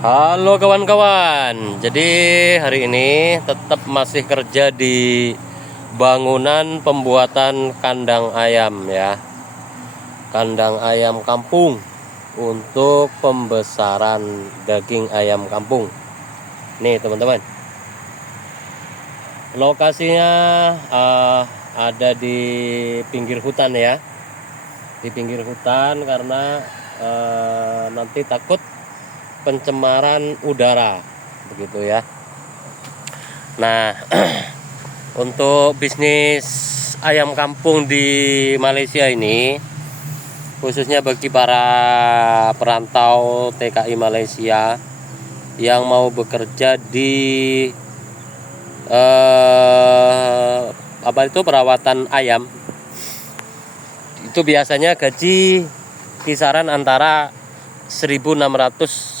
Halo kawan-kawan. Jadi hari ini tetap masih kerja di bangunan pembuatan kandang ayam ya. Kandang ayam kampung untuk pembesaran daging ayam kampung. Nih teman-teman. Lokasinya ada di pinggir hutan ya. Di pinggir hutan karena nanti takut pencemaran udara begitu ya. Nah, untuk bisnis ayam kampung di Malaysia ini khususnya bagi para perantau TKI Malaysia yang mau bekerja di perawatan ayam, itu biasanya gaji kisaran antara 1.600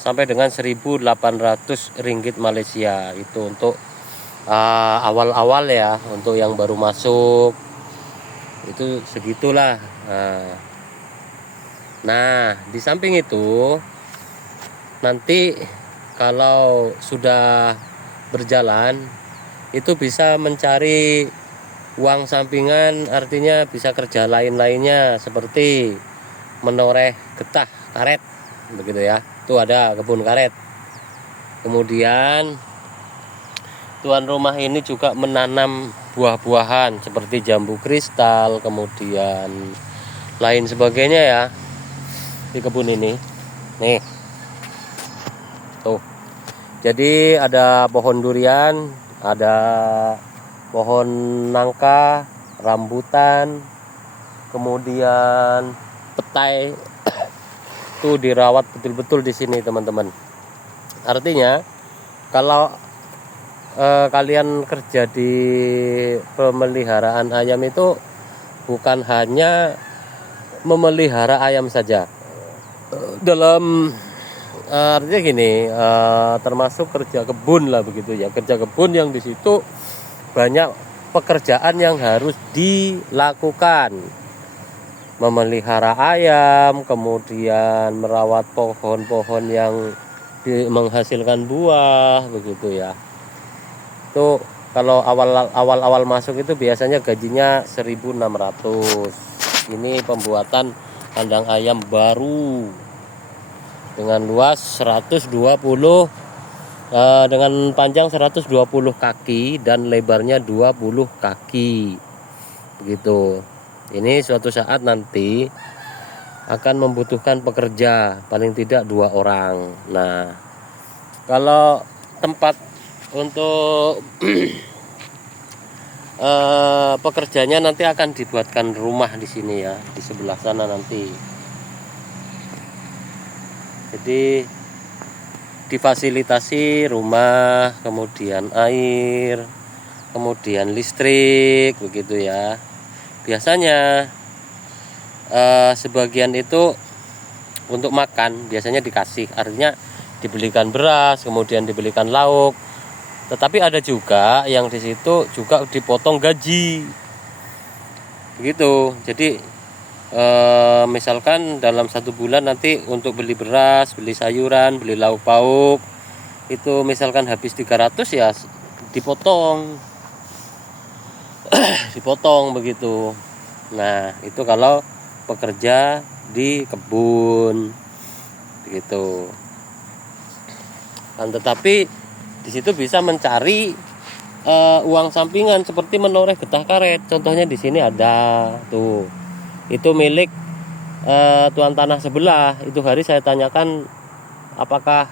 sampai dengan 1.800 ringgit Malaysia. Itu untuk awal-awal ya, untuk yang baru masuk itu segitulah. Nah, di samping itu nanti kalau sudah berjalan itu bisa mencari uang sampingan, artinya bisa kerja lain-lainnya seperti menoreh getah karet begitu ya. Itu ada kebun karet. Kemudian tuan rumah ini juga menanam buah-buahan seperti jambu kristal, kemudian lain sebagainya ya di kebun ini. Nih. Tuh. Jadi ada pohon durian, ada pohon nangka, rambutan, kemudian petai. Itu dirawat betul-betul di sini teman-teman. Artinya kalau kalian kerja di pemeliharaan ayam itu bukan hanya memelihara ayam saja. Dalam artinya gini, termasuk kerja kebun lah begitu ya. Kerja kebun yang di situ banyak pekerjaan yang harus dilakukan. Memelihara ayam, kemudian merawat pohon-pohon yang menghasilkan buah begitu ya. Itu kalau awal masuk itu biasanya gajinya 1.600. Ini pembuatan kandang ayam baru dengan luas 120 dengan panjang 120 kaki dan lebarnya 20 kaki begitu. Ini suatu saat nanti akan membutuhkan pekerja paling tidak 2 orang. Nah, kalau tempat untuk pekerjanya nanti akan dibuatkan rumah di sini ya, di sebelah sana nanti. Jadi difasilitasi rumah, kemudian air, kemudian listrik begitu ya. Biasanya sebagian itu untuk makan biasanya dikasih, artinya dibelikan beras, kemudian dibelikan lauk. Tetapi ada juga yang di situ juga dipotong gaji begitu. Jadi misalkan dalam 1 bulan nanti untuk beli beras, beli sayuran, beli lauk pauk itu misalkan habis 300 ya dipotong dipotong begitu. Nah, itu kalau pekerja di kebun begitu. Dan tetapi di situ bisa mencari uang sampingan seperti menoreh getah karet. Contohnya di sini ada tuh. Itu milik tuan tanah sebelah. Itu hari saya tanyakan apakah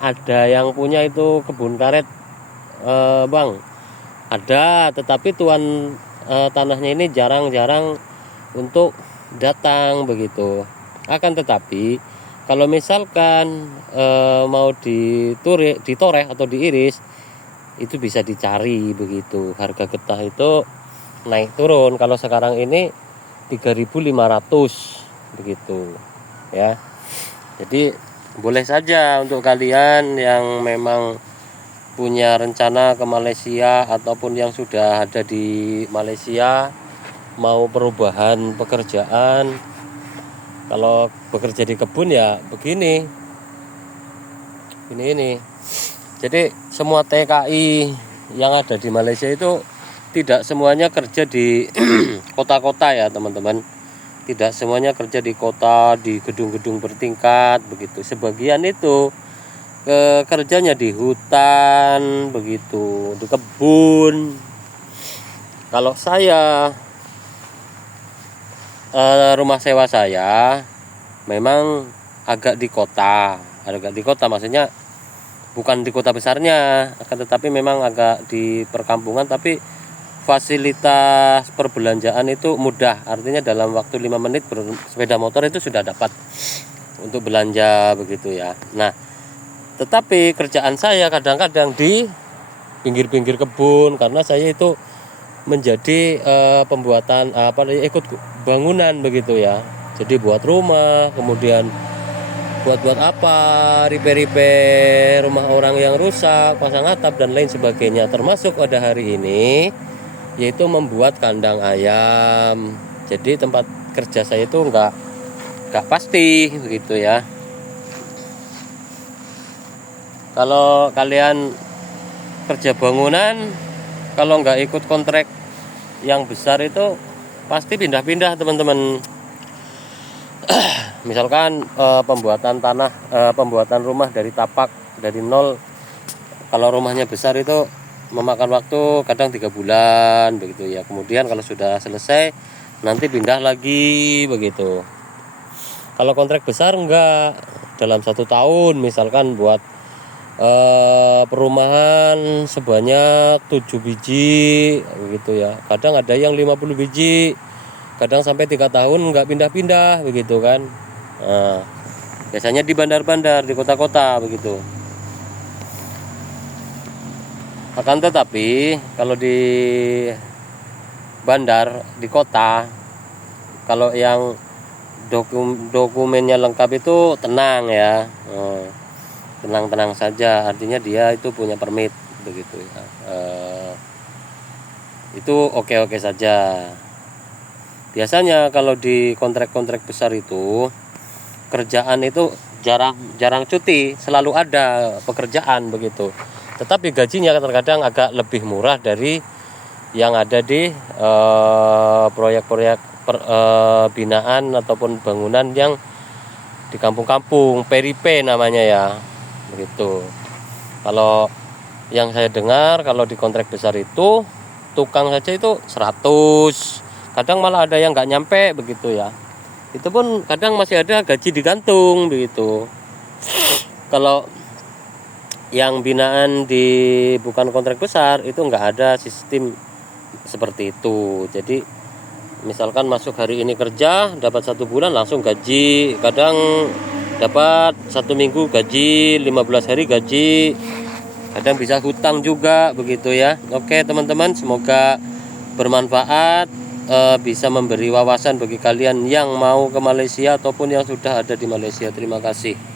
ada yang punya itu kebun karet, Bang. Ada, tetapi tuan tanahnya ini jarang-jarang untuk datang begitu. Akan tetapi kalau misalkan mau ditoreh atau diiris, itu bisa dicari begitu. Harga getah itu naik turun. Kalau sekarang ini 3.500 begitu ya. Jadi boleh saja untuk kalian yang memang punya rencana ke Malaysia ataupun yang sudah ada di Malaysia mau perubahan pekerjaan. Kalau bekerja di kebun ya begini, ini. Jadi semua TKI yang ada di Malaysia itu tidak semuanya kerja di kota-kota ya teman-teman. Tidak semuanya kerja di kota, di gedung-gedung bertingkat begitu. Sebagian itu kerjanya di hutan begitu, di kebun. Kalau saya rumah sewa saya memang agak di kota maksudnya bukan di kota besarnya, akan tetapi memang agak di perkampungan, tapi fasilitas perbelanjaan itu mudah, artinya dalam waktu 5 menit sepeda motor itu sudah dapat untuk belanja begitu ya. Nah, tetapi kerjaan saya kadang-kadang di pinggir-pinggir kebun karena saya itu menjadi pembuatan ikut bangunan begitu ya. Jadi buat rumah, kemudian buat apa, repair rumah orang yang rusak, pasang atap dan lain sebagainya, termasuk pada hari ini yaitu membuat kandang ayam. Jadi tempat kerja saya itu enggak pasti begitu ya. Kalau kalian kerja bangunan, kalau nggak ikut kontrak yang besar itu pasti pindah-pindah teman-teman. Misalkan pembuatan tanah, pembuatan rumah dari tapak, dari nol. Kalau rumahnya besar itu memakan waktu kadang 3 bulan begitu ya. Kemudian kalau sudah selesai nanti pindah lagi begitu. Kalau kontrak besar enggak, dalam 1 tahun misalkan buat perumahan sebanyak 7 biji begitu ya. Kadang ada yang 50 biji, kadang sampai 3 tahun enggak pindah-pindah begitu kan. Nah, biasanya di bandar-bandar, di kota-kota begitu. Akan tetapi kalau di bandar, di kota, kalau yang dokumennya lengkap itu tenang ya, tenang-tenang saja, artinya dia itu punya permit begitu ya. Itu oke-oke saja. Biasanya kalau di kontrak-kontrak besar itu kerjaan itu jarang cuti, selalu ada pekerjaan begitu. Tetapi gajinya terkadang agak lebih murah dari yang ada di proyek-proyek binaan ataupun bangunan yang di kampung-kampung, peripe namanya ya, begitu. Kalau yang saya dengar kalau di kontrak besar itu tukang saja itu 100, kadang malah ada yang nggak nyampe begitu ya. Itu pun kadang masih ada gaji digantung begitu. Kalau yang binaan di bukan kontrak besar itu nggak ada sistem seperti itu. Jadi misalkan masuk hari ini kerja dapat 1 bulan langsung gaji, kadang dapat 1 minggu gaji, 15 hari gaji, kadang bisa hutang juga begitu ya. Oke teman-teman, semoga bermanfaat, bisa memberi wawasan bagi kalian yang mau ke Malaysia ataupun yang sudah ada di Malaysia. Terima kasih.